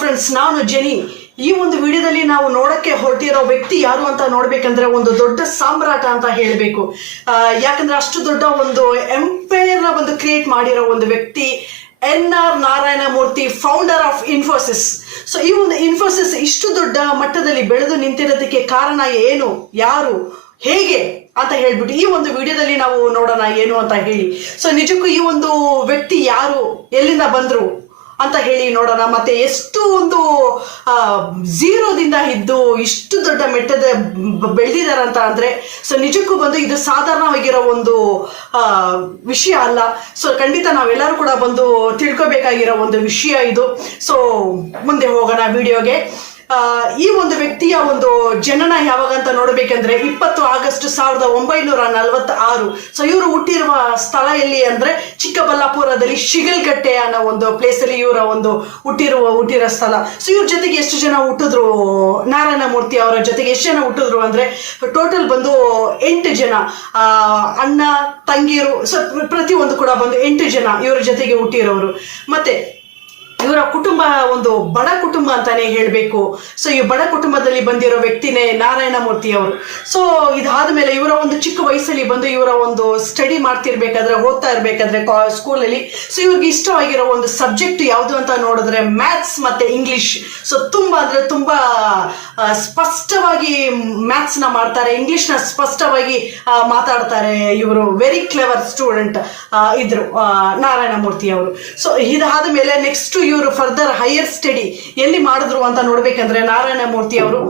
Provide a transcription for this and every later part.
Friends, ನಾನು ಜೆನಿ. ಈ ಒಂದು ವಿಡಿಯೋದಲ್ಲಿ ನಾವು ನೋಡಕ್ಕೆ ಹೊರಟಿರೋ ವ್ಯಕ್ತಿ ಯಾರು ಅಂತ ನೋಡ್ಬೇಕಂದ್ರೆ ಒಂದು ದೊಡ್ಡ ಸಾಮ್ರಾಟ ಅಂತ ಹೇಳಬೇಕು. ಯಾಕಂದ್ರೆ ಅಷ್ಟು ದೊಡ್ಡ ಒಂದು ಎಂಪೈರ್ ನ ಒಂದು ಕ್ರಿಯೇಟ್ ಮಾಡಿರೋ ಒಂದು ವ್ಯಕ್ತಿ N R. Narayana Murthy, founder of Infosys. So ಈ ಒಂದು ಇನ್ಫೋಸಿಸ್ ಇಷ್ಟು ದೊಡ್ಡ ಮಟ್ಟದಲ್ಲಿ ಬೆಳೆದು ನಿಂತಿರೋದಕ್ಕೆ ಕಾರಣ ಏನು, ಯಾರು, ಹೇಗೆ ಅಂತ ಹೇಳ್ಬಿಟ್ಟು ಈ ಒಂದು ವಿಡಿಯೋದಲ್ಲಿ ನಾವು ನೋಡೋಣ ಏನು ಅಂತ ಹೇಳಿ. ಸೊ ನಿಜಕ್ಕೂ ಈ ಒಂದು ವ್ಯಕ್ತಿ ಯಾರು, ಎಲ್ಲಿಂದ ಬಂದ್ರು ಅಂತ ಹೇಳಿ ನೋಡೋಣ. ಮತ್ತೆ ಎಷ್ಟು ಒಂದು ಝೀರೋದಿಂದ ಇದ್ದು ಇಷ್ಟು ದೊಡ್ಡ ಮೆಟ್ಟದ ಬೆಳೆದಿದಾರಂತ ಅಂದ್ರೆ ಸೊ ನಿಜಕ್ಕೂ ಬಂದು ಇದು ಸಾಧಾರಣವಾಗಿರೋ ಒಂದು ವಿಷಯ ಅಲ್ಲ. ಸೊ ಖಂಡಿತ ನಾವೆಲ್ಲರೂ ಕೂಡ ಬಂದು ತಿಳ್ಕೊಬೇಕಾಗಿರೋ ಒಂದು ವಿಷಯ ಇದು. ಸೊ ಮುಂದೆ ಹೋಗೋಣ ವಿಡಿಯೋಗೆ. ಈ ಒಂದು ವ್ಯಕ್ತಿಯ ಒಂದು ಜನನ ಯಾವಾಗ ಅಂತ ನೋಡ್ಬೇಕಂದ್ರೆ 20 ಆಗಸ್ಟ್ 1946. ಸೊ ಇವರು ಹುಟ್ಟಿರುವ ಸ್ಥಳ ಎಲ್ಲಿ ಅಂದ್ರೆ ಚಿಕ್ಕಬಳ್ಳಾಪುರದಲ್ಲಿ ಶಿಗಲ್ಗಟ್ಟೆ ಅನ್ನೋ ಒಂದು ಪ್ಲೇಸ್ ಅಲ್ಲಿ ಇವರ ಒಂದು ಹುಟ್ಟಿರೋ ಸ್ಥಳ. ಸೊ ಇವ್ರ ಜೊತೆಗೆ ಎಷ್ಟು ಜನ ಹುಟ್ಟಿದ್ರು, ನಾರಾಯಣಮೂರ್ತಿ ಅವರ ಜೊತೆಗೆ ಎಷ್ಟು ಜನ ಹುಟ್ಟಿದ್ರು ಅಂದ್ರೆ ಟೋಟಲ್ ಬಂದು 8 ಜನ ಅಣ್ಣ ತಂಗಿರು. ಸೊ ಪ್ರತಿಯೊಂದು ಕೂಡ ಬಂದು 8 ಜನ ಇವರ ಜೊತೆಗೆ ಹುಟ್ಟಿರೋರು. ಮತ್ತೆ ಇವರ ಕುಟುಂಬ ಒಂದು ಬಡ ಕುಟುಂಬ ಅಂತಾನೆ ಹೇಳ್ಬೇಕು. ಸೊ ಈ ಬಡ ಕುಟುಂಬದಲ್ಲಿ ಬಂದಿರೋ ವ್ಯಕ್ತಿನೇ ನಾರಾಯಣಮೂರ್ತಿ ಅವರು. ಸೊ ಇದಾದ ಮೇಲೆ ಇವರ ಒಂದು ಚಿಕ್ಕ ವಯಸ್ಸಲ್ಲಿ ಬಂದು ಇವರ ಒಂದು ಸ್ಟಡಿ ಮಾಡ್ತಿರ್ಬೇಕಾದ್ರೆ, ಓದ್ತಾ ಇರ್ಬೇಕಾದ್ರೆ ಸ್ಕೂಲಲ್ಲಿ, ಸೊ ಇವ್ರಿಗೆ ಇಷ್ಟವಾಗಿರೋ ಒಂದು ಸಬ್ಜೆಕ್ಟ್ ಯಾವುದು ಅಂತ ನೋಡಿದ್ರೆ ಮ್ಯಾಥ್ಸ್ ಮತ್ತೆ ಇಂಗ್ಲಿಷ್. ಸೊ ತುಂಬಾ ಅಂದ್ರೆ ತುಂಬಾ ಸ್ಪಷ್ಟವಾಗಿ ಮ್ಯಾಥ್ಸ್ ನ ಮಾಡ್ತಾರೆ, ಇಂಗ್ಲಿಷ್ ನ ಸ್ಪಷ್ಟವಾಗಿ ಮಾತಾಡ್ತಾರೆ. ಇವರು ವೆರಿ ಕ್ಲೆವರ್ ಸ್ಟೂಡೆಂಟ್ ಇದ್ರು ನಾರಾಯಣಮೂರ್ತಿ ಅವರು. ಸೊ ಇದಾದ ಮೇಲೆ ನೆಕ್ಸ್ಟ್ ಇವರು ಫರ್ದರ್ ಹೈಯರ್ ಸ್ಟಡಿ ಎಲ್ಲಿ ಮಾಡಿದ್ರು ಅಂತ ನೋಡ್ಬೇಕಂದ್ರೆ ನಾರಾಯಣಮೂರ್ತಿ ಅವರು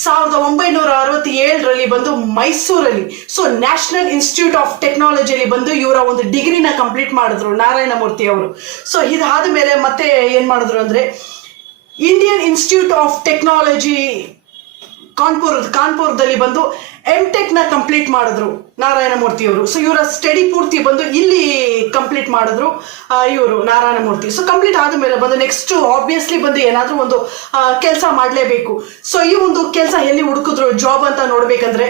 1967ರಲ್ಲಿ ಬಂದು ಮೈಸೂರಲ್ಲಿ ಸೊ ನ್ಯಾಷನಲ್ ಇನ್ಸ್ಟಿಟ್ಯೂಟ್ ಆಫ್ ಟೆಕ್ನಾಲಜಿಯಲ್ಲಿ ಬಂದು ಇವರ ಒಂದು ಡಿಗ್ರಿನ ಕಂಪ್ಲೀಟ್ ಮಾಡಿದ್ರು ನಾರಾಯಣಮೂರ್ತಿ ಅವರು. ಸೊ ಇದಾದ ಮೇಲೆ ಮತ್ತೆ ಏನ್ ಮಾಡಿದ್ರು ಅಂದ್ರೆ ಇಂಡಿಯನ್ ಇನ್ಸ್ಟಿಟ್ಯೂಟ್ ಆಫ್ ಟೆಕ್ನಾಲಜಿ ಕಾನ್ಪುರದಲ್ಲಿ ಬಂದು ಎಂ.ಟೆಕ್ ನ ಕಂಪ್ಲೀಟ್ ಮಾಡಿದ್ರು ನಾರಾಯಣಮೂರ್ತಿ ಅವರು. ಸೊ ಇವರ ಸ್ಟಡಿ ಪೂರ್ತಿ ಬಂದು ಇಲ್ಲಿ ಕಂಪ್ಲೀಟ್ ಮಾಡಿದ್ರು ಇವರು ನಾರಾಯಣಮೂರ್ತಿ. ಸೊ ಕಂಪ್ಲೀಟ್ ಆದ್ಮೇಲೆ ಬಂದು ನೆಕ್ಸ್ಟ್ ಆಬ್ವಿಯಸ್ಲಿ ಬಂದು ಏನಾದ್ರೂ ಒಂದು ಕೆಲಸ ಮಾಡಲೇಬೇಕು. ಸೊ ಈ ಒಂದು ಕೆಲಸ ಎಲ್ಲಿ ಹುಡುಕಿದ್ರು ಜಾಬ್ ಅಂತ ನೋಡ್ಬೇಕಂದ್ರೆ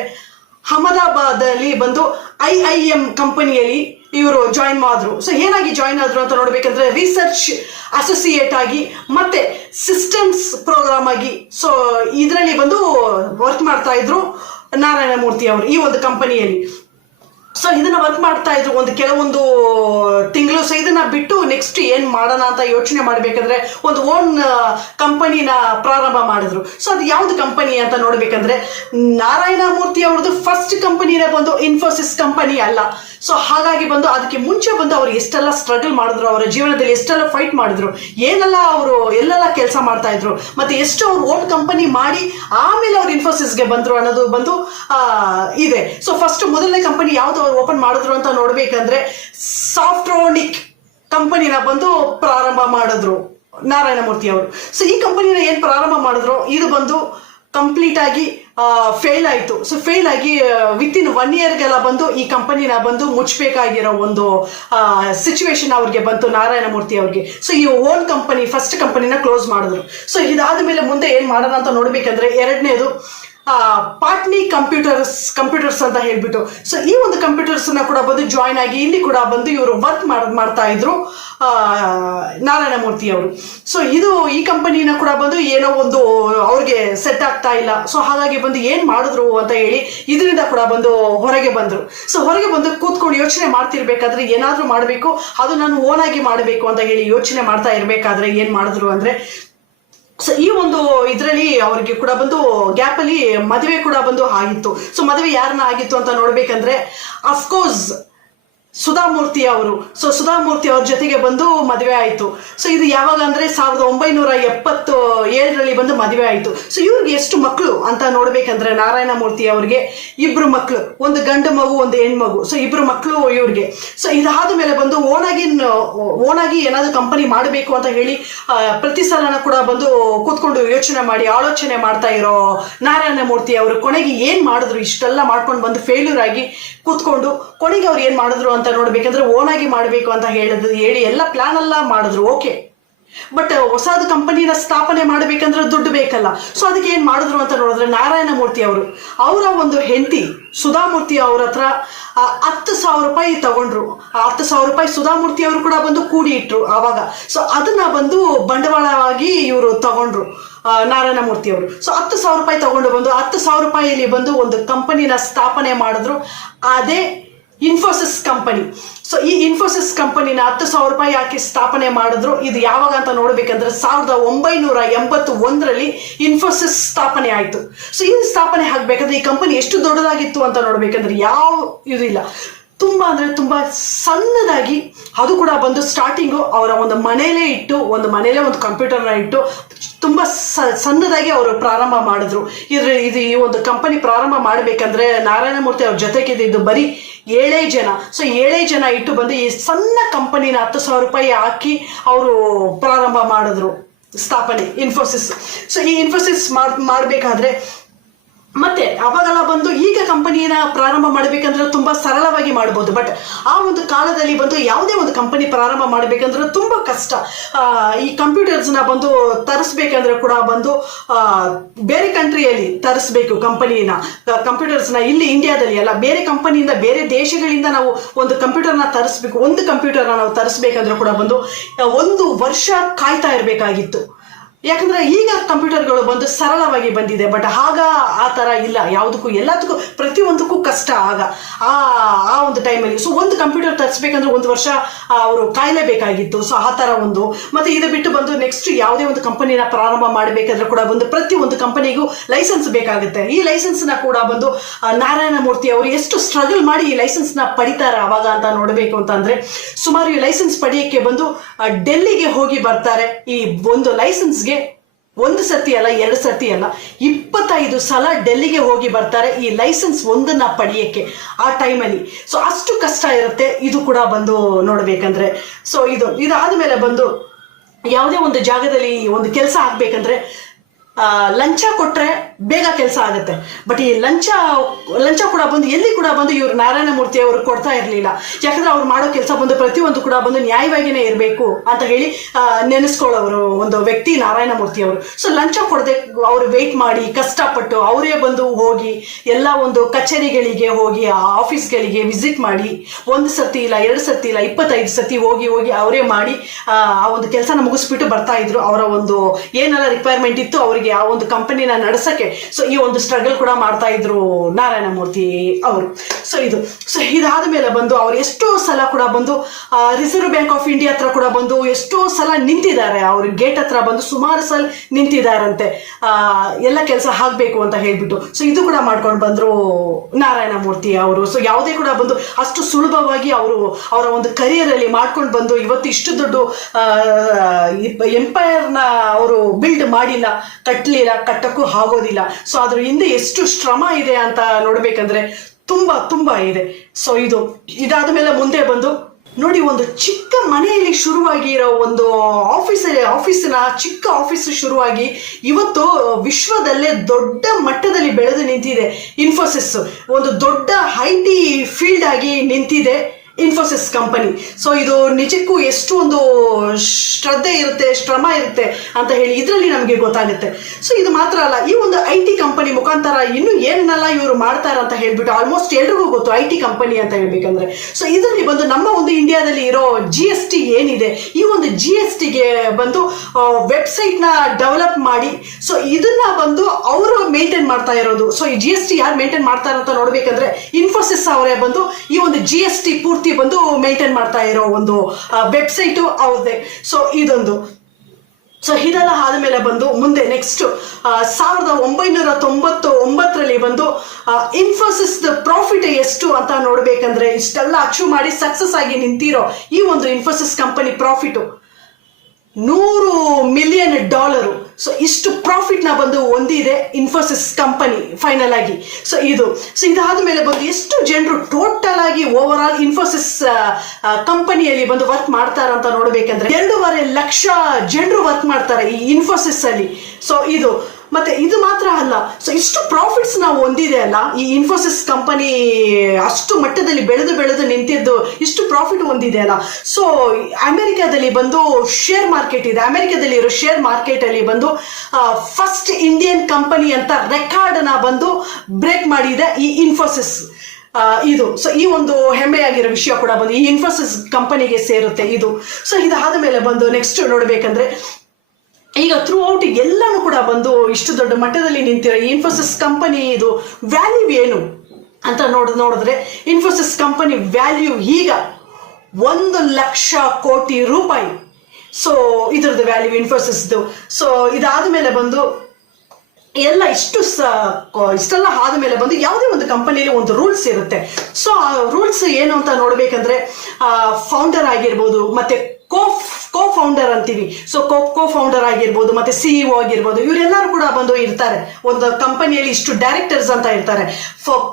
ಅಹಮದಾಬಾದ್ ಅಲ್ಲಿ ಬಂದು IIM ಕಂಪನಿಯಲ್ಲಿ ಇವರು ಜಾಯಿನ್ ಮಾಡಿದ್ರು. ಸೊ ಏನಾಗಿ ಜಾಯಿನ್ ಆದ್ರು ಅಂತ ನೋಡ್ಬೇಕಂದ್ರೆ ರಿಸರ್ಚ್ ಅಸೋಸಿಯೇಟ್ ಆಗಿ ಮತ್ತೆ ಸಿಸ್ಟಮ್ಸ್ ಪ್ರೋಗ್ರಾಮ್ ಆಗಿ. ಸೊ ಇದರಲ್ಲಿ ಬಂದು ವರ್ಕ್ ಮಾಡ್ತಾ ಇದ್ರು ನಾರಾಯಣಮೂರ್ತಿ ಅವರು ಈ ಒಂದು ಕಂಪನಿಯಲ್ಲಿ. ಸೊ ಇದನ್ನ ವರ್ಕ್ ಮಾಡ್ತಾ ಇದ್ರು ಒಂದು ಕೆಲವೊಂದು ತಿಂಗಳು. ಸೊ ಇದನ್ನ ಬಿಟ್ಟು ನೆಕ್ಸ್ಟ್ ಏನ್ ಮಾಡೋಣ ಅಂತ ಯೋಚನೆ ಮಾಡ್ಬೇಕಂದ್ರೆ ಒಂದು ಓನ್ ಕಂಪನಿನ ಪ್ರಾರಂಭ ಮಾಡಿದ್ರು. ಸೊ ಅದು ಯಾವ್ದು ಕಂಪನಿ ಅಂತ ನೋಡ್ಬೇಕಂದ್ರೆ ನಾರಾಯಣಮೂರ್ತಿ ಅವ್ರದ್ದು ಫಸ್ಟ್ ಕಂಪನಿನೇ ಬಂದು ಇನ್ಫೋಸಿಸ್ ಕಂಪನಿ ಅಲ್ಲ. ಸೊ ಹಾಗಾಗಿ ಬಂದು ಅದಕ್ಕೆ ಮುಂಚೆ ಬಂದು ಅವ್ರು ಎಷ್ಟೆಲ್ಲ ಸ್ಟ್ರಗಲ್ ಮಾಡಿದ್ರು, ಅವರ ಜೀವನದಲ್ಲಿ ಎಷ್ಟೆಲ್ಲ ಫೈಟ್ ಮಾಡಿದ್ರು, ಏನೆಲ್ಲ ಅವರು ಎಲ್ಲೆಲ್ಲ ಕೆಲಸ ಮಾಡ್ತಾ ಇದ್ರು, ಮತ್ತೆ ಎಷ್ಟು ಅವ್ರು ಓನ್ ಕಂಪನಿ ಮಾಡಿ ಆಮೇಲೆ ಅವ್ರು ಇನ್ಫೋಸಿಸ್ಗೆ ಬಂದ್ರು ಅನ್ನೋದು ಬಂದು ಇದೆ. ಸೊ ಫಸ್ಟ್ ಮೊದಲನೇ ಕಂಪನಿ ಯಾವ್ದು ಅವ್ರು ಓಪನ್ ಮಾಡಿದ್ರು ಅಂತ ನೋಡ್ಬೇಕಂದ್ರೆ ಸಾಫ್ಟ್ರೋನಿಕ್ ಕಂಪನಿನ ಬಂದು ಪ್ರಾರಂಭ ಮಾಡಿದ್ರು ನಾರಾಯಣಮೂರ್ತಿ ಅವರು. ಸೊ ಈ ಕಂಪನಿನ ಏನ್ ಪ್ರಾರಂಭ ಮಾಡಿದ್ರು ಇದು ಬಂದು ಕಂಪ್ಲೀಟ್ ಆಗಿ ಫೇಲ್ ಆಯ್ತು. ಸೊ ಫೇಲ್ ಆಗಿ ವಿತಿನ್ 1 ಇಯರ್ಗೆಲ್ಲ ಬಂದು ಈ ಕಂಪನಿನ ಬಂದು ಮುಚ್ಚಬೇಕಾಗಿರೋ ಒಂದು ಸಿಚುವೇಶನ್ ಅವ್ರಿಗೆ ಬಂತು ನಾರಾಯಣಮೂರ್ತಿ ಅವ್ರಿಗೆ. ಸೊ ಈ ಓನ್ ಕಂಪನಿ ಫಸ್ಟ್ ಕಂಪನಿನ ಕ್ಲೋಸ್ ಮಾಡಿದ್ರು. ಸೊ ಇದಾದ ಮೇಲೆ ಮುಂದೆ ಏನ್ ಮಾಡೋಣ ಅಂತ ನೋಡ್ಬೇಕಂದ್ರೆ ಎರಡನೇದು ಪಾಟ್ನಿ ಕಂಪ್ಯೂಟರ್ಸ್ ಅಂತ ಹೇಳ್ಬಿಟ್ಟು. ಸೊ ಈ ಒಂದು ಕಂಪ್ಯೂಟರ್ಸ್ ನ ಕೂಡ ಬಂದು ಜಾಯಿನ್ ಆಗಿ ಇಲ್ಲಿ ಕೂಡ ಬಂದು ಇವರು ವರ್ಕ್ ಮಾಡ್ತಾ ಇದ್ರು ನಾರಾಯಣಮೂರ್ತಿ ಅವರು. ಸೊ ಈ ಕಂಪನಿನ ಕೂಡ ಬಂದು ಏನೋ ಒಂದು ಅವ್ರಿಗೆ ಸೆಟ್ ಆಗ್ತಾ ಇಲ್ಲ. ಸೊ ಹಾಗಾಗಿ ಬಂದು ಏನ್ ಮಾಡಿದ್ರು ಅಂತ ಹೇಳಿ ಇದರಿಂದ ಕೂಡ ಬಂದು ಹೊರಗೆ ಬಂದ್ರು. ಸೊ ಹೊರಗೆ ಬಂದು ಕೂತ್ಕೊಂಡು ಯೋಚನೆ ಮಾಡ್ತಿರ್ಬೇಕಾದ್ರೆ ಏನಾದ್ರೂ ಮಾಡ್ಬೇಕು, ಅದು ನಾನು ಓನ್ ಆಗಿ ಮಾಡಬೇಕು ಅಂತ ಹೇಳಿ ಯೋಚನೆ ಮಾಡ್ತಾ ಇರ್ಬೇಕಾದ್ರೆ ಏನ್ ಮಾಡಿದ್ರು ಅಂದ್ರೆ ಸೊ ಈ ಒಂದು ಇದರಲ್ಲಿ ಅವ್ರಿಗೆ ಕೂಡ ಬಂದು ಗ್ಯಾಪ್ ಅಲ್ಲಿ ಮದುವೆ ಕೂಡ ಬಂದು ಆಗಿತ್ತು. ಸೊ ಮದುವೆ ಯಾರನ್ನ ಆಗಿತ್ತು ಅಂತ ನೋಡ್ಬೇಕಂದ್ರೆ ಅಫ್ಕೋರ್ಸ್ ಸುಧಾಮೂರ್ತಿ ಅವರು. ಸೊ ಸುಧಾಮೂರ್ತಿ ಅವ್ರ ಜೊತೆಗೆ ಬಂದು ಮದುವೆ ಆಯಿತು. ಸೊ ಇದು ಯಾವಾಗ ಅಂದ್ರೆ 1977ರಲ್ಲಿ ಬಂದು ಮದುವೆ ಆಯಿತು. ಸೊ ಇವ್ರಿಗೆ ಎಷ್ಟು ಮಕ್ಕಳು ಅಂತ ನೋಡ್ಬೇಕಂದ್ರೆ ನಾರಾಯಣಮೂರ್ತಿ ಅವ್ರಿಗೆ 2 ಮಕ್ಕಳು, ಒಂದು ಗಂಡು ಮಗು ಒಂದು ಹೆಣ್ಮಗು. ಸೊ 2 ಮಕ್ಕಳು ಇವ್ರಿಗೆ. ಸೊ ಇದಾದ ಮೇಲೆ ಬಂದು ಓನಾಗಿ ಏನಾದ್ರು ಕಂಪನಿ ಮಾಡಬೇಕು ಅಂತ ಹೇಳಿ ಪ್ರತಿ ಸಲನ ಕೂಡ ಬಂದು ಕೂತ್ಕೊಂಡು ಯೋಚನೆ ಮಾಡಿ ಆಲೋಚನೆ ಮಾಡ್ತಾ ಇರೋ ನಾರಾಯಣಮೂರ್ತಿ ಅವರು ಕೊನೆಗೆ ಏನ್ ಮಾಡಿದ್ರು, ಇಷ್ಟೆಲ್ಲ ಮಾಡ್ಕೊಂಡು ಬಂದು ಫೇಲ್ಯೂರ್ ಆಗಿ ಕೂತ್ಕೊಂಡು ಕೊನೆಗೆ ಅವ್ರು ಏನ್ ಮಾಡಿದ್ರು ಅಂತ ನೋಡ್ಬೇಕಂದ್ರೆ ಓನ್ ಆಗಿ ಮಾಡಬೇಕು ಅಂತ ಹೇಳಿ ಎಲ್ಲ ಪ್ಲಾನ್ ಎಲ್ಲ ಮಾಡಿದ್ರು. ಓಕೆ, ಬಟ್ ಹೊಸದು ಕಂಪನಿನ ಸ್ಥಾಪನೆ ಮಾಡಬೇಕಂದ್ರೆ ದುಡ್ಡು ಬೇಕಲ್ಲ. ಸೊ ಅದಕ್ಕೆ ಏನು ಮಾಡಿದ್ರು ಅಂತ ನೋಡಿದ್ರೆ ನಾರಾಯಣ ಮೂರ್ತಿ ಅವರ ಒಂದು ಹೆಂಡತಿ ಸುಧಾಮೂರ್ತಿ ಅವ್ರ ಹತ್ರ 10,000 ರೂಪಾಯಿ ತಗೊಂಡ್ರು. 10,000 ರೂಪಾಯಿ ಸುಧಾಮೂರ್ತಿ ಅವರು ಕೂಡ ಬಂದು ಕೂಡಿ ಇಟ್ರು ಆವಾಗ. ಸೊ ಅದನ್ನ ಬಂದು ಬಂಡವಾಳವಾಗಿ ಇವರು ತಗೊಂಡ್ರು ನಾರಾಯಣ ಮೂರ್ತಿ ಅವರು. ಸೊ 10,000 ರೂಪಾಯಿ ತಗೊಂಡು ಬಂದು 10,000 ರೂಪಾಯಿಲಿ ಬಂದು ಒಂದು ಕಂಪನಿನ ಸ್ಥಾಪನೆ ಮಾಡಿದ್ರು, ಅದೇ ಇನ್ಫೋಸಿಸ್ ಕಂಪನಿ. ಸೊ ಈ ಇನ್ಫೋಸಿಸ್ ಕಂಪನಿನ 10,000 ರೂಪಾಯಿ ಹಾಕಿ ಸ್ಥಾಪನೆ ಮಾಡಿದ್ರು. ಇದು ಯಾವಾಗ ಅಂತ ನೋಡ್ಬೇಕಂದ್ರೆ 1981ರಲ್ಲಿ ಇನ್ಫೋಸಿಸ್ ಸ್ಥಾಪನೆ ಆಯ್ತು. ಸೊ ಈ ಸ್ಥಾಪನೆ ಆಗ್ಬೇಕಂದ್ರೆ ಈ ಕಂಪನಿ ಎಷ್ಟು ದೊಡ್ಡದಾಗಿತ್ತು ಅಂತ ನೋಡ್ಬೇಕಂದ್ರೆ ಯಾವ ಇದಿಲ್ಲ, ತುಂಬಾ ಅಂದ್ರೆ ತುಂಬಾ ಸಣ್ಣದಾಗಿ, ಅದು ಕೂಡ ಬಂದು ಸ್ಟಾರ್ಟಿಂಗು ಅವರ ಒಂದು ಮನೆಯಲ್ಲೇ ಒಂದು ಕಂಪ್ಯೂಟರ್ನ ಇಟ್ಟು ತುಂಬಾ ಸಣ್ಣದಾಗಿ ಅವರು ಪ್ರಾರಂಭ ಮಾಡಿದ್ರು. ಇದು ಈ ಒಂದು ಕಂಪನಿ ಪ್ರಾರಂಭ ಮಾಡಬೇಕಂದ್ರೆ ನಾರಾಯಣ ಮೂರ್ತಿ ಅವ್ರ ಜೊತೆಗಿದ್ದು ಬರೀ 7 ಜನ. ಸೊ 7 ಜನ ಇಟ್ಟು ಬಂದು ಈ ಸಣ್ಣ ಕಂಪನಿನ 10,000 ರೂಪಾಯಿ ಹಾಕಿ ಅವರು ಪ್ರಾರಂಭ ಮಾಡಿದ್ರು ಸ್ಥಾಪನೆ ಇನ್ಫೋಸಿಸ್. ಸೊ ಈ ಇನ್ಫೋಸಿಸ್ ಮಾಡಬೇಕಾದ್ರೆ ಮತ್ತೆ ಅವಾಗೆಲ್ಲ ಬಂದು ಈಗ ಕಂಪನಿನ ಪ್ರಾರಂಭ ಮಾಡಬೇಕಂದ್ರೆ ತುಂಬಾ ಸರಳವಾಗಿ ಮಾಡ್ಬೋದು. ಬಟ್ ಆ ಒಂದು ಕಾಲದಲ್ಲಿ ಬಂದು ಯಾವುದೇ ಒಂದು ಕಂಪನಿ ಪ್ರಾರಂಭ ಮಾಡಬೇಕಂದ್ರೆ ತುಂಬಾ ಕಷ್ಟ. ಈ ಕಂಪ್ಯೂಟರ್ಸ್ನ ಬಂದು ತರಿಸ್ಬೇಕಂದ್ರೆ ಕೂಡ ಬಂದು ಬೇರೆ ಕಂಟ್ರಿಯಲ್ಲಿ ತರಿಸ್ಬೇಕು ಕಂಪ್ಯೂಟರ್ಸ್ನ. ಇಲ್ಲಿ ಇಂಡಿಯಾದಲ್ಲಿ ಅಲ್ಲ, ಬೇರೆ ಕಂಪನಿಯಿಂದ ಬೇರೆ ದೇಶಗಳಿಂದ ನಾವು ಒಂದು ಕಂಪ್ಯೂಟರ್ನ ತರಿಸ್ಬೇಕು. ಒಂದು ಕಂಪ್ಯೂಟರ್ನ ನಾವು ತರಿಸ್ಬೇಕಂದ್ರೆ ಕೂಡ ಬಂದು 1 ವರ್ಷ ಕಾಯ್ತಾ ಇರಬೇಕಾಗಿತ್ತು. ಯಾಕಂದ್ರೆ ಈಗ ಕಂಪ್ಯೂಟರ್ಗಳು ಬಂದು ಸರಳವಾಗಿ ಬಂದಿದೆ, ಬಟ್ ಆಗ ಆ ಥರ ಇಲ್ಲ. ಯಾವುದಕ್ಕೂ ಎಲ್ಲದಕ್ಕೂ ಪ್ರತಿಯೊಂದಕ್ಕೂ ಕಷ್ಟ ಆಗ ಆ ಒಂದು ಟೈಮಲ್ಲಿ. ಸೊ ಒಂದು ಕಂಪ್ಯೂಟರ್ ತರಿಸ್ಬೇಕಂದ್ರೆ 1 ವರ್ಷ ಅವರು ಕಾಯಲೇಬೇಕಾಗಿತ್ತು. ಸೊ ಆ ಥರ ಒಂದು. ಮತ್ತೆ ಇದು ಬಿಟ್ಟು ಬಂದು ನೆಕ್ಸ್ಟ್ ಯಾವುದೇ ಒಂದು ಕಂಪನಿನ ಪ್ರಾರಂಭ ಮಾಡಬೇಕಾದ್ರೆ ಕೂಡ ಬಂದು ಪ್ರತಿಯೊಂದು ಕಂಪನಿಗೂ ಲೈಸೆನ್ಸ್ ಬೇಕಾಗುತ್ತೆ. ಈ ಲೈಸೆನ್ಸ್ನ ಕೂಡ ಬಂದು ನಾರಾಯಣ ಮೂರ್ತಿ ಅವರು ಎಷ್ಟು ಸ್ಟ್ರಗಲ್ ಮಾಡಿ ಈ ಲೈಸೆನ್ಸ್ನ ಪಡಿತಾರೆ ಅವಾಗ ಅಂತ ನೋಡಬೇಕು ಅಂತಂದ್ರೆ, ಸುಮಾರು ಈ ಲೈಸೆನ್ಸ್ ಪಡೆಯೋಕ್ಕೆ ಬಂದು ಡೆಲ್ಲಿಗೆ ಹೋಗಿ ಬರ್ತಾರೆ. ಈ ಒಂದು ಲೈಸೆನ್ಸ್ಗೆ 1 ಸರ್ತಿ ಅಲ್ಲ, 2 ಸರ್ತಿ ಅಲ್ಲ, 25 ಸಲ ಡೆಲ್ಲಿಗೆ ಹೋಗಿ ಬರ್ತಾರೆ ಈ ಲೈಸೆನ್ಸ್ ಒಂದನ್ನ ಪಡೆಯಕ್ಕೆ ಆ ಟೈಮಲ್ಲಿ. ಸೊ ಅಷ್ಟು ಕಷ್ಟ ಇರುತ್ತೆ ಇದು ಕೂಡ ಬಂದು ನೋಡ್ಬೇಕಂದ್ರೆ. ಸೊ ಇದಾದ ಮೇಲೆ ಬಂದು ಯಾವುದೇ ಒಂದು ಜಾಗದಲ್ಲಿ ಒಂದು ಕೆಲಸ ಆಗ್ಬೇಕಂದ್ರೆ ಲಂಚ ಕೊಟ್ರೆ ಬೇಗ ಕೆಲಸ ಆಗುತ್ತೆ. ಬಟ್ ಈ ಲಂಚ ಕೂಡ ಬಂದು ಎಲ್ಲಿ ಕೂಡ ಬಂದು ಇವರು ನಾರಾಯಣ ಮೂರ್ತಿ ಅವರು ಕೊಡ್ತಾ ಇರಲಿಲ್ಲ. ಯಾಕಂದ್ರೆ ಅವ್ರು ಮಾಡೋ ಕೆಲಸ ಬಂದು ಪ್ರತಿಯೊಂದು ಕೂಡ ಬಂದು ನ್ಯಾಯವಾಗಿಯೇ ಇರಬೇಕು ಅಂತ ಹೇಳಿ ನೆನೆಸ್ಕೊಳ್ಳೋರು ಒಂದು ವ್ಯಕ್ತಿ ನಾರಾಯಣ ಮೂರ್ತಿ ಅವರು. ಸೊ ಲಂಚ ಕೊಡದೆ ಅವರು ವೆಯ್ಟ್ ಮಾಡಿ ಕಷ್ಟಪಟ್ಟು ಅವರೇ ಬಂದು ಹೋಗಿ ಎಲ್ಲ ಒಂದು ಕಚೇರಿಗಳಿಗೆ ಹೋಗಿ ಆಫೀಸ್ಗಳಿಗೆ ವಿಸಿಟ್ ಮಾಡಿ 1 ಸರ್ತಿ ಇಲ್ಲ 2 ಸರ್ತಿ ಇಲ್ಲ 25 ಸರ್ತಿ ಹೋಗಿ ಅವರೇ ಮಾಡಿ ಆ ಒಂದು ಕೆಲಸನ ಮುಗಿಸ್ಬಿಟ್ಟು ಬರ್ತಾ ಇದ್ರು. ಅವರ ಒಂದು ಏನೆಲ್ಲ ರಿಕ್ವೈರ್ಮೆಂಟ್ ಇತ್ತು ಅವರಿಗೆ ಆ ಒಂದು ಕಂಪನಿನ ನಡೆಸಕ್ಕೆ. ಸೊ ಈ ಒಂದು ಸ್ಟ್ರಗಲ್ ಕೂಡ ಮಾಡ್ತಾ ಇದ್ರು ನಾರಾಯಣ ಮೂರ್ತಿ ಅವರು. ಸೊ ಇದಾದ ಮೇಲೆ ಬಂದು ಅವ್ರು ಎಷ್ಟೋ ಸಲ ಕೂಡ ಬಂದು ರಿಸರ್ವ್ ಬ್ಯಾಂಕ್ ಆಫ್ ಇಂಡಿಯಾ ಹತ್ರ ಕೂಡ ಬಂದು ಎಷ್ಟೋ ಸಲ ನಿಂತಿದ್ದಾರೆ. ಅವ್ರ ಗೇಟ್ ಹತ್ರ ಬಂದು ಸುಮಾರು ಸಲ ನಿಂತಿದ್ದಾರಂತೆ ಎಲ್ಲ ಕೆಲಸ ಆಗ್ಬೇಕು ಅಂತ ಹೇಳ್ಬಿಟ್ಟು. ಸೊ ಇದು ಕೂಡ ಮಾಡ್ಕೊಂಡು ಬಂದ್ರು ನಾರಾಯಣ ಮೂರ್ತಿ ಅವರು. ಸೊ ಯಾವುದೇ ಕೂಡ ಬಂದು ಅಷ್ಟು ಸುಲಭವಾಗಿ ಅವರ ಒಂದು ಕರಿಯರ್ ಅಲ್ಲಿ ಮಾಡ್ಕೊಂಡು ಬಂದು ಇವತ್ತು ಇಷ್ಟು ದೊಡ್ಡ ಎಂಪೈರ್ನ ಅವರು ಬಿಲ್ಡ್ ಮಾಡಿಲ್ಲ, ಕಟ್ಟಕ್ಕೂ ಆಗೋದಿಲ್ಲ. ಸೊ ಅದ್ರ ಹಿಂದೆ ಎಷ್ಟು ಶ್ರಮ ಇದೆ ಅಂತ ನೋಡ್ಬೇಕಂದ್ರೆ ತುಂಬಾ ಇದೆ. ಸೊ ಇದಾದ ಮೇಲೆ ಮುಂದೆ ಬಂದು ನೋಡಿ, ಒಂದು ಚಿಕ್ಕ ಮನೆಯಲ್ಲಿ ಶುರುವಾಗಿರೋ ಒಂದು ಆಫೀಸಿನ ಚಿಕ್ಕ ಆಫೀಸ್ ಶುರುವಾಗಿ ಇವತ್ತು ವಿಶ್ವದಲ್ಲೇ ದೊಡ್ಡ ಮಟ್ಟದಲ್ಲಿ ಬೆಳೆದು ನಿಂತಿದೆ ಇನ್ಫೋಸಿಸ್. ಒಂದು ದೊಡ್ಡ IT ಫೀಲ್ಡ್ ಆಗಿ ನಿಂತಿದೆ ಇನ್ಫೋಸಿಸ್ ಕಂಪನಿ. ಸೊ ಇದು ನಿಜಕ್ಕೂ ಎಷ್ಟು ಒಂದು ಶ್ರದ್ಧೆ ಇರುತ್ತೆ, ಶ್ರಮ ಇರುತ್ತೆ ಅಂತ ಹೇಳಿ ಇದರಲ್ಲಿ ನಮಗೆ ಗೊತ್ತಾಗುತ್ತೆ. ಸೊ ಇದು ಮಾತ್ರ ಅಲ್ಲ, ಈ ಒಂದು IT ಕಂಪನಿ ಮುಖಾಂತರ ಇನ್ನು ಏನನ್ನೆಲ್ಲ ಇವರು ಮಾಡ್ತಾರೆ ಅಂತ ಹೇಳ್ಬಿಟ್ಟು ಆಲ್ಮೋಸ್ಟ್ ಎಲ್ರಿಗೂ ಗೊತ್ತು IT ಕಂಪನಿ ಅಂತ ಹೇಳ್ಬೇಕಂದ್ರೆ. ಸೊ ಇದರಲ್ಲಿ ಬಂದು ನಮ್ಮ ಒಂದು ಇಂಡಿಯಾದಲ್ಲಿ ಇರೋ GST ಏನಿದೆ, ಈ ಒಂದು GSTಗೆ ಬಂದು ವೆಬ್ಸೈಟ್ನ ಡೆವಲಪ್ ಮಾಡಿ ಸೊ ಇದನ್ನ ಬಂದು ಅವರು ಮೇಂಟೈನ್ ಮಾಡ್ತಾ ಇರೋದು. ಸೊ ಈ GST ಯಾರು ಮೇಂಟೈನ್ ಮಾಡ್ತಾರೆ ಅಂತ ನೋಡ್ಬೇಕಂದ್ರೆ ಇನ್ಫೋಸಿಸ್ ಅವರೇ ಬಂದು ಈ ಒಂದು GST ಪೂರ್ತಿ ಬಂದು ಮೇಂಟೈನ್ ಮಾಡ್ತಾ ಇರೋ ಒಂದು ವೆಬ್ಸೈಟು ಅವ್ರದ್ದೇ. ಸೊ ಇದೆಲ್ಲ ಆದಮೇಲೆ ಬಂದು ಮುಂದೆ ನೆಕ್ಸ್ಟ್ 1999ರಲ್ಲಿ ಬಂದು ಇನ್ಫೋಸಿಸ್ ಪ್ರಾಫಿಟ್ ಎಷ್ಟು ಅಂತ ನೋಡ್ಬೇಕಂದ್ರೆ ಇಷ್ಟೆಲ್ಲ ಅಚೀವ್ ಮಾಡಿ ಸಕ್ಸಸ್ ಆಗಿ ನಿಂತಿರೋ ಈ ಒಂದು Infosys company profit $100 million. So ಇಷ್ಟು ಪ್ರಾಫಿಟ್ನ ಬಂದು ಹೊಂದಿದೆ ಇನ್ಫೋಸಿಸ್ ಕಂಪನಿ ಫೈನಲ್ ಆಗಿ. ಸೊ ಇದಾದ ಮೇಲೆ ಬಂದು ಎಷ್ಟು ಜನರು ಟೋಟಲ್ ಆಗಿ ಓವರ್ ಆಲ್ ಇನ್ಫೋಸಿಸ್ ಕಂಪನಿಯಲ್ಲಿ ಬಂದು ವರ್ಕ್ ಮಾಡ್ತಾರೆ ಅಂತ ನೋಡ್ಬೇಕಂದ್ರೆ 2.5 ಲಕ್ಷ ಜನರು ವರ್ಕ್ ಮಾಡ್ತಾರೆ ಈ ಇನ್ಫೋಸಿಸ್ ಅಲ್ಲಿ. ಸೊ ಮತ್ತೆ ಇದು ಮಾತ್ರ ಅಲ್ಲ, ಸೊ ಇಷ್ಟು ಪ್ರಾಫಿಟ್ಸ್ ನಾವು ಹೊಂದಿದೆ ಅಲ್ಲ, ಈ ಇನ್ಫೋಸಿಸ್ ಕಂಪನಿ ಅಷ್ಟು ಮಟ್ಟದಲ್ಲಿ ಬೆಳೆದು ನಿಂತಿದ್ದು ಇಷ್ಟು ಪ್ರಾಫಿಟ್ ಹೊಂದಿದೆ ಅಲ್ಲ. ಸೊ ಅಮೆರಿಕಾದಲ್ಲಿ ಬಂದು ಶೇರ್ ಮಾರ್ಕೆಟ್ ಇದೆ, ಅಮೆರಿಕಾದಲ್ಲಿ ಇರೋ ಶೇರ್ ಮಾರ್ಕೆಟ್ ಅಲ್ಲಿ ಬಂದು ಫಸ್ಟ್ ಇಂಡಿಯನ್ ಕಂಪನಿ ಅಂತ ರೆಕಾರ್ಡ್ ನ ಬಂದು ಬ್ರೇಕ್ ಮಾಡಿದೆ ಈ ಇನ್ಫೋಸಿಸ್. ಇದು ಸೊ ಈ ಒಂದು ಹೆಮ್ಮೆಯಾಗಿರೋ ವಿಷಯ ಕೂಡ ಬಂದು ಈ ಇನ್ಫೋಸಿಸ್ ಕಂಪನಿಗೆ ಸೇರುತ್ತೆ ಇದು. ಸೊ ಇದಾದ ಮೇಲೆ ಬಂದು ನೆಕ್ಸ್ಟ್ ನೋಡ್ಬೇಕಂದ್ರೆ ಈಗ ಥ್ರೂ ಔಟ್ ಎಲ್ಲಾನು ಕೂಡ ಬಂದು ಇಷ್ಟು ದೊಡ್ಡ ಮಟ್ಟದಲ್ಲಿ ನಿಂತಿರೋ ಇನ್ಫೋಸಿಸ್ ಕಂಪನಿ ಇದು ವ್ಯಾಲ್ಯೂ ಏನು ಅಂತ ನೋಡಿದ್ರೆ ಇನ್ಫೋಸಿಸ್ ಕಂಪನಿ ವ್ಯಾಲ್ಯೂ ಈಗ 1,00,000 ಕೋಟಿ ರೂಪಾಯಿ. ಸೊ ಇದ್ರದ್ದು ವ್ಯಾಲ್ಯೂ ಇನ್ಫೋಸಿಸ್ದು. ಸೊ ಇದಾದ ಮೇಲೆ ಬಂದು ಎಲ್ಲ ಇಷ್ಟೆಲ್ಲ ಆದಮೇಲೆ ಬಂದು ಯಾವುದೇ ಒಂದು ಕಂಪನಿಯಲ್ಲಿ ಒಂದು ರೂಲ್ಸ್ ಇರುತ್ತೆ. ಸೊ ಆ ರೂಲ್ಸ್ ಏನು ಅಂತ ನೋಡ್ಬೇಕಂದ್ರೆ ಫೌಂಡರ್ ಆಗಿರ್ಬೋದು, ಮತ್ತೆ ಕೋ ಫೌಂಡರ್ ಅಂತೀವಿ. ಸೊ ಕೋ ಫೌಂಡರ್ ಆಗಿರ್ಬೋದು, ಮತ್ತೆ ಸಿಇಒ ಆಗಿರ್ಬೋದು, ಇವರೆಲ್ಲರೂ ಕೂಡ ಬಂದು ಇರ್ತಾರೆ. ಒಂದು ಕಂಪನಿಯಲ್ಲಿ ಇಷ್ಟು ಡೈರೆಕ್ಟರ್ಸ್ ಅಂತ ಇರ್ತಾರೆ,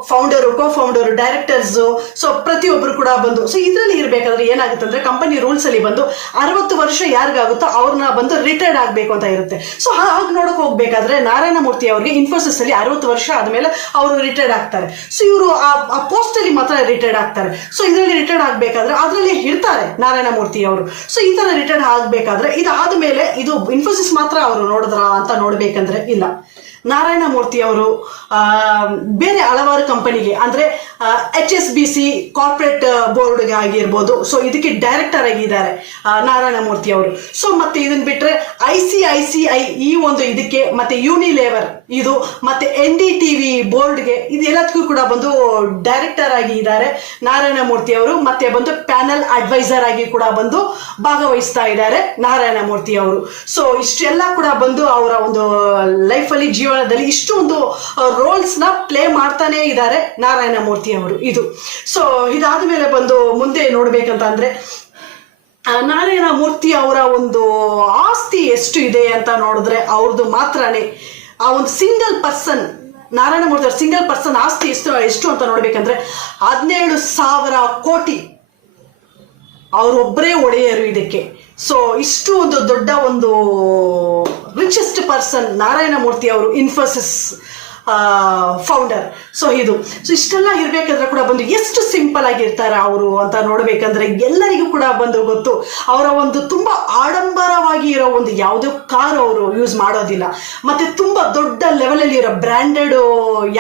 ಫೌಂಡರು, ಕೋ ಫೌಂಡರು, ಡೈರೆಕ್ಟರ್ಸು. ಸೊ ಪ್ರತಿಯೊಬ್ಬರು ಕೂಡ ಬಂದು ಸೊ ಇದರಲ್ಲಿ ಇರಬೇಕಾದ್ರೆ ಏನಾಗುತ್ತೆ ಅಂದ್ರೆ ಕಂಪನಿ ರೂಲ್ಸ್ ಅಲ್ಲಿ ಬಂದು 60 ವರ್ಷ ಯಾರಿಗಾಗುತ್ತೋ ಅವ್ರನ್ನ ಬಂದು ರಿಟೈರ್ಡ್ ಆಗಬೇಕು ಅಂತ ಇರುತ್ತೆ. ಸೊ ಹಾಗೆ ನೋಡಕ್ ಹೋಗ್ಬೇಕಾದ್ರೆ ನಾರಾಯಣ ಮೂರ್ತಿ ಅವರಿಗೆ ಇನ್ಫೋಸಿಸ್ ಅಲ್ಲಿ 60 ವರ್ಷ ಆದ್ಮೇಲೆ ಅವರು ರಿಟೈರ್ಡ್ ಆಗ್ತಾರೆ. ಸೊ ಇವರು ಆ ಪೋಸ್ಟ್ ಅಲ್ಲಿ ಮಾತ್ರ ರಿಟೈರ್ಡ್ ಆಗ್ತಾರೆ. ಸೊ ಇದರಲ್ಲಿ ರಿಟೈರ್ಡ್ ಆಗ್ಬೇಕಾದ್ರೆ ಅದರಲ್ಲಿ ಇರ್ತಾರೆ ನಾರಾಯಣ ಮೂರ್ತಿ ಅವರು. ಸೊ ಈ ತರ ರಿಟೈರ್ಡ್ ಆಗ್ಬೇಕಾದ್ರೆ ಇದಾದ ಮೇಲೆ ಇದು ಇನ್ಫೋಸಿಸ್ ಮಾತ್ರ ಅವರು ನೋಡಿದ್ರ ಅಂತ ನೋಡ್ಬೇಕಂದ್ರೆ ಇಲ್ಲ. ನಾರಾಯಣ ಮೂರ್ತಿ ಅವರು ಬೇರೆ ಹಲವಾರು ಕಂಪನಿಗೆ ಅಂದ್ರೆ HSBC ಕಾರ್ಪೊರೇಟ್ ಬೋರ್ಡ್ಗೆ ಆಗಿರ್ಬೋದು, ಸೊ ಇದಕ್ಕೆ ಡೈರೆಕ್ಟರ್ ಆಗಿದ್ದಾರೆ ನಾರಾಯಣ ಮೂರ್ತಿ ಅವರು. ಸೊ ಮತ್ತೆ ಇದನ್ನ ಬಿಟ್ರೆ ICICI ಈ ಒಂದು ಇದಕ್ಕೆ, ಮತ್ತೆ ಯೂನಿಲೇವರ್ ಇದು, ಮತ್ತೆ NDTV ಬೋರ್ಡ್ಗೆ, ಇದೆಲ್ಲದಕ್ಕೂ ಕೂಡ ಬಂದು ಡೈರೆಕ್ಟರ್ ಆಗಿ ಇದ್ದಾರೆ ನಾರಾಯಣ ಮೂರ್ತಿ ಅವರು. ಮತ್ತೆ ಬಂದು ಪ್ಯಾನಲ್ ಅಡ್ವೈಸರ್ ಆಗಿ ಕೂಡ ಬಂದು ಭಾಗವಹಿಸ್ತಾ ಇದ್ದಾರೆ ನಾರಾಯಣ ಮೂರ್ತಿ ಅವರು. ಸೊ ಇಷ್ಟೆಲ್ಲ ಕೂಡ ಬಂದು ಅವರ ಒಂದು ಲೈಫಲ್ಲಿ ಜೀವನದಲ್ಲಿ ಇಷ್ಟು ಒಂದು ರೋಲ್ಸ್ ನ ಪ್ಲೇ ಮಾಡ್ತಾನೆ ಇದ್ದಾರೆ ನಾರಾಯಣ ಮೂರ್ತಿ ಅವರು. ಇದು ಸೊ ಇದಾದ ಮೇಲೆ ಬಂದು ಮುಂದೆ ನೋಡ್ಬೇಕಂತ ಅಂದ್ರೆ ನಾರಾಯಣ ಮೂರ್ತಿ ಅವರ ಒಂದು ಆಸ್ತಿ ಎಷ್ಟು ಇದೆ ಅಂತ ನೋಡಿದ್ರೆ ಅವ್ರದ್ದು ಮಾತ್ರನೇ ಆ ಒಂದು ಸಿಂಗಲ್ ಪರ್ಸನ್ ನಾರಾಯಣ ಮೂರ್ತಿ ಅವ್ರ ಸಿಂಗಲ್ ಪರ್ಸನ್ ಆಸ್ತಿ ಎಷ್ಟು ಅಂತ ನೋಡ್ಬೇಕಂದ್ರೆ 17,000 ಕೋಟಿ ಅವರೊಬ್ಬರೇ ಒಡೆಯರು ಇದಕ್ಕೆ. ಸೊ ಇಷ್ಟು ಒಂದು ದೊಡ್ಡ ಒಂದು ರಿಚೆಸ್ಟ್ ಪರ್ಸನ್ ನಾರಾಯಣ ಮೂರ್ತಿ ಅವರು, ಇನ್ಫೋಸಿಸ್ ಫೌಂಡರ್. ಸೊ ಇದು ಸೊ ಇಷ್ಟೆಲ್ಲ ಇರ್ಬೇಕಾದ್ರೆ ಕೂಡ ಬಂದು ಎಷ್ಟು ಸಿಂಪಲ್ ಆಗಿರ್ತಾರೆ ಅವರು ಅಂತ ನೋಡ್ಬೇಕಂದ್ರೆ ಎಲ್ಲರಿಗೂ ಕೂಡ ಬಂದು ಗೊತ್ತು. ಅವರ ಒಂದು ತುಂಬಾ ಆಡಂಬರವಾಗಿ ಇರೋ ಒಂದು ಯಾವುದೋ ಕಾರ್ ಅವರು ಯೂಸ್ ಮಾಡೋದಿಲ್ಲ, ಮತ್ತೆ ತುಂಬಾ ದೊಡ್ಡ ಲೆವೆಲ್ ಅಲ್ಲಿ ಇರೋ ಬ್ರ್ಯಾಂಡೆಡ್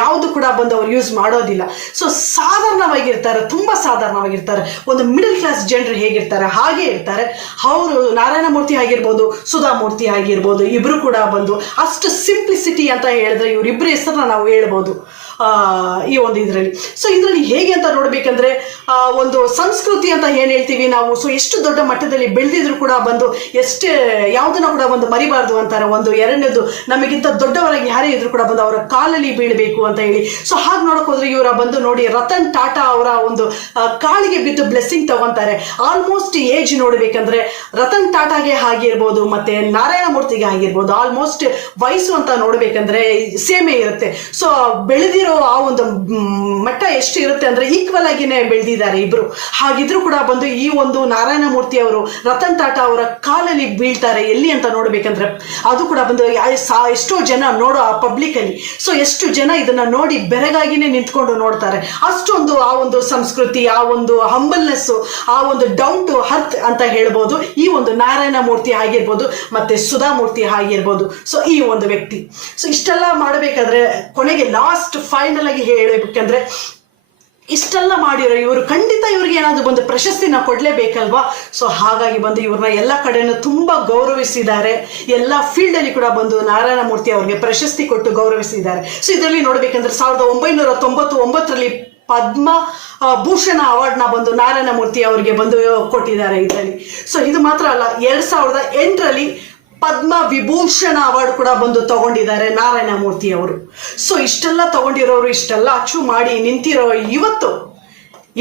ಯಾವುದು ಕೂಡ ಬಂದು ಅವ್ರು ಯೂಸ್ ಮಾಡೋದಿಲ್ಲ. ಸೊ ಸಾಧಾರಣವಾಗಿರ್ತಾರೆ, ತುಂಬಾ ಸಾಧಾರಣವಾಗಿರ್ತಾರೆ. ಒಂದು ಮಿಡಲ್ ಕ್ಲಾಸ್ ಜನರು ಹೇಗಿರ್ತಾರೆ ಹಾಗೆ ಇರ್ತಾರೆ ಅವರು. ನಾರಾಯಣ ಮೂರ್ತಿ ಆಗಿರ್ಬೋದು, ಸುಧಾ ಮೂರ್ತಿ ಆಗಿರ್ಬೋದು, ಇಬ್ರು ಕೂಡ ಬಂದು ಅಷ್ಟು ಸಿಂಪ್ಲಿಸಿಟಿ ಅಂತ ಹೇಳಿದ್ರೆ ಇವರಿಬ್ಬರ ಹೆಸರನ್ನ ನಾವು ಹೇಳ್ಬೋದು ಈ ಒಂದು ಇದರಲ್ಲಿ. ಸೊ ಇದರಲ್ಲಿ ಹೇಗೆ ಅಂತ ನೋಡ್ಬೇಕಂದ್ರೆ ಒಂದು ಸಂಸ್ಕೃತಿ ಅಂತ ಏನ್ ಹೇಳ್ತೀವಿ ನಾವು, ಸೊ ಎಷ್ಟು ದೊಡ್ಡ ಮಟ್ಟದಲ್ಲಿ ಬೆಳೆದಿದ್ರು ಕೂಡ ಬಂದು ಎಷ್ಟೇ ಯಾವುದನ್ನ ಕೂಡ ಒಂದು ಮರಿಬಾರ್ದು ಅಂತಾರೆ. ಒಂದು ಎರಡನೇದು, ನಮಗಿಂತ ದೊಡ್ಡವರಾಗಿ ಯಾರೇ ಇದ್ರು ಕೂಡ ಬಂದು ಅವರ ಕಾಲಲ್ಲಿ ಬೀಳ್ಬೇಕು ಅಂತ ಹೇಳಿ. ಸೊ ಹಾಗೆ ನೋಡಕ್ ಹೋದ್ರೆ ಇವರ ಬಂದು ನೋಡಿ ರತನ್ ಟಾಟಾ ಅವರ ಒಂದು ಕಾಲಿಗೆ ಬಿದ್ದು ಬ್ಲೆಸ್ಸಿಂಗ್ ತಗೊಂತಾರೆ. ಆಲ್ಮೋಸ್ಟ್ ಏಜ್ ನೋಡ್ಬೇಕಂದ್ರೆ ರತನ್ ಟಾಟಾಗೆ ಆಗಿರ್ಬೋದು, ಮತ್ತೆ ನಾರಾಯಣ ಮೂರ್ತಿಗೆ ಆಗಿರ್ಬೋದು, ಆಲ್ಮೋಸ್ಟ್ ವಯಸ್ಸು ಅಂತ ನೋಡ್ಬೇಕಂದ್ರೆ ಸೇಮೇ ಇರುತ್ತೆ. ಸೊ ಬೆಳೆದಿರೋ ಆ ಒಂದು ಮಟ್ಟ ಎಷ್ಟು ಇರುತ್ತೆ ಅಂದ್ರೆ ಈಕ್ವಲ್ ಆಗಿನೇ ಬೆಳೆದಿದ್ದಾರೆ ಇಬ್ರು. ಹಾಗಿದ್ರು ಕೂಡ ಬಂದು ಈ ಒಂದು ನಾರಾಯಣ ಮೂರ್ತಿ ಅವರು ರತನ್ ಟಾಟಾ ಅವರ ಕಾಲಲ್ಲಿ ಬೀಳ್ತಾರೆ. ಎಲ್ಲಿ ಅಂತ ನೋಡ್ಬೇಕಂದ್ರೆ ಅದು ಕೂಡ ಬಂದು ಎಷ್ಟೋ ಜನ ನೋಡೋ ಆ ಪಬ್ಲಿಕ್ ಅಲ್ಲಿ, ಸೊ ಎಷ್ಟು ಜನ ಇದನ್ನ ನೋಡಿ ಬೆರಗಾಗಿನೇ ನಿಂತ್ಕೊಂಡು ನೋಡ್ತಾರೆ. ಅಷ್ಟೊಂದು ಆ ಒಂದು ಸಂಸ್ಕೃತಿ, ಆ ಒಂದು ಹಂಬಲ್ನೆಸ್, ಆ ಒಂದು ಡೌನ್ ಟು ಅರ್ತ್ ಅಂತ ಹೇಳ್ಬೋದು ಈ ಒಂದು ನಾರಾಯಣ ಮೂರ್ತಿ ಆಗಿರ್ಬೋದು, ಮತ್ತೆ ಸುಧಾ ಮೂರ್ತಿ ಆಗಿರ್ಬೋದು. ಸೊ ಈ ಒಂದು ವ್ಯಕ್ತಿ ಸೊ ಇಷ್ಟೆಲ್ಲ ಮಾಡಬೇಕಾದ್ರೆ ಕೊನೆಗೆ ಲಾಸ್ಟ್ ಫೈನಲ್ ಆಗಿ ಹೇಳಬೇಕಂದ್ರೆ ಇಷ್ಟೆಲ್ಲ ಮಾಡಿರೋ ಇವರು ಖಂಡಿತ ಇವ್ರಿಗೆ ಏನಾದ್ರು ಒಂದು ಪ್ರಶಸ್ತಿನ ಕೊಡ್ಲೇಬೇಕಲ್ವಾ. ಸೊ ಹಾಗಾಗಿ ಬಂದು ಇವ್ರನ್ನ ಎಲ್ಲ ಕಡೆನೂ ತುಂಬಾ ಗೌರವಿಸಿದ್ದಾರೆ. ಎಲ್ಲ ಫೀಲ್ಡ್ ಅಲ್ಲಿ ಕೂಡ ಬಂದು ನಾರಾಯಣ ಮೂರ್ತಿ ಅವ್ರಿಗೆ ಪ್ರಶಸ್ತಿ ಕೊಟ್ಟು ಗೌರವಿಸಿದ್ದಾರೆ. ಸೊ ಇದರಲ್ಲಿ ನೋಡ್ಬೇಕಂದ್ರೆ 1999ರಲ್ಲಿ ಪದ್ಮ ಭೂಷಣ ಅವಾರ್ಡ್ನ ಬಂದು ನಾರಾಯಣ ಮೂರ್ತಿ ಅವರಿಗೆ ಬಂದು ಕೊಟ್ಟಿದ್ದಾರೆ ಇದರಲ್ಲಿ. ಸೊ ಇದು ಮಾತ್ರ ಅಲ್ಲ, 2008ರಲ್ಲಿ ಪದ್ಮ ವಿಭೂಷಣ ಅವಾರ್ಡ್ ಕೂಡ ಬಂದು ತಗೊಂಡಿದ್ದಾರೆ ನಾರಾಯಣ ಮೂರ್ತಿ ಅವರು. ಸೊ ಇಷ್ಟೆಲ್ಲ ತಗೊಂಡಿರೋರು, ಇಷ್ಟೆಲ್ಲ ಅಚೀವ್ ಮಾಡಿ ನಿಂತಿರೋ ಇವತ್ತು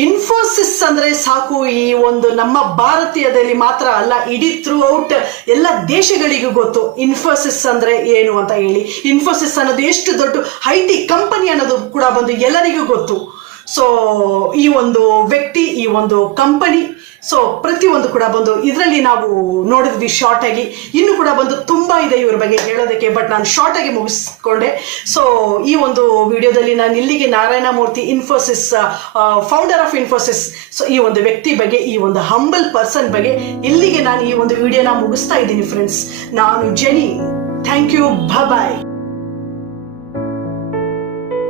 ಇನ್ಫೋಸಿಸ್ ಅಂದ್ರೆ ಸಾಕು, ಈ ಒಂದು ನಮ್ಮ ಭಾರತೀಯದಲ್ಲಿ ಮಾತ್ರ ಅಲ್ಲ, ಇಡೀ ಥ್ರೂ ಔಟ್ ಎಲ್ಲ ದೇಶಗಳಿಗೂ ಗೊತ್ತು ಇನ್ಫೋಸಿಸ್ ಅಂದ್ರೆ ಏನು ಅಂತ ಹೇಳಿ. ಇನ್ಫೋಸಿಸ್ ಅನ್ನೋದು ಎಷ್ಟು ದೊಡ್ಡ IT ಕಂಪನಿ ಅನ್ನೋದು ಕೂಡ ಬಂದು ಎಲ್ಲರಿಗೂ ಗೊತ್ತು. ಸೊ ಈ ಒಂದು ವ್ಯಕ್ತಿ, ಈ ಒಂದು ಕಂಪನಿ, ಸೊ ಪ್ರತಿಯೊಂದು ಕೂಡ ಬಂದು ಇದರಲ್ಲಿ ನಾವು ನೋಡಿದ್ವಿ ಶಾರ್ಟ್ ಆಗಿ. ಇನ್ನು ಕೂಡ ಬಂದು ತುಂಬಾ ಇದೆ ಇವ್ರ ಬಗ್ಗೆ ಹೇಳೋದಕ್ಕೆ, ಬಟ್ ನಾನು ಶಾರ್ಟ್ ಆಗಿ ಮುಗಿಸ್ಕೊಂಡೆ. ಸೊ ಈ ಒಂದು ವಿಡಿಯೋದಲ್ಲಿ ನಾನು ಇಲ್ಲಿಗೆ Narayana Murthy, Infosys founder of Infosys, so ಈ ಒಂದು ವ್ಯಕ್ತಿ ಬಗ್ಗೆ, ಈ ಒಂದು ಹಂಬಲ್ ಪರ್ಸನ್ ಬಗ್ಗೆ ಇಲ್ಲಿಗೆ ನಾನು ಈ ಒಂದು ವಿಡಿಯೋನ ಮುಗಿಸ್ತಾ ಇದ್ದೀನಿ ಫ್ರೆಂಡ್ಸ್. ನಾನು ಜೆನಿ. Thank you. ಬಾಯ್.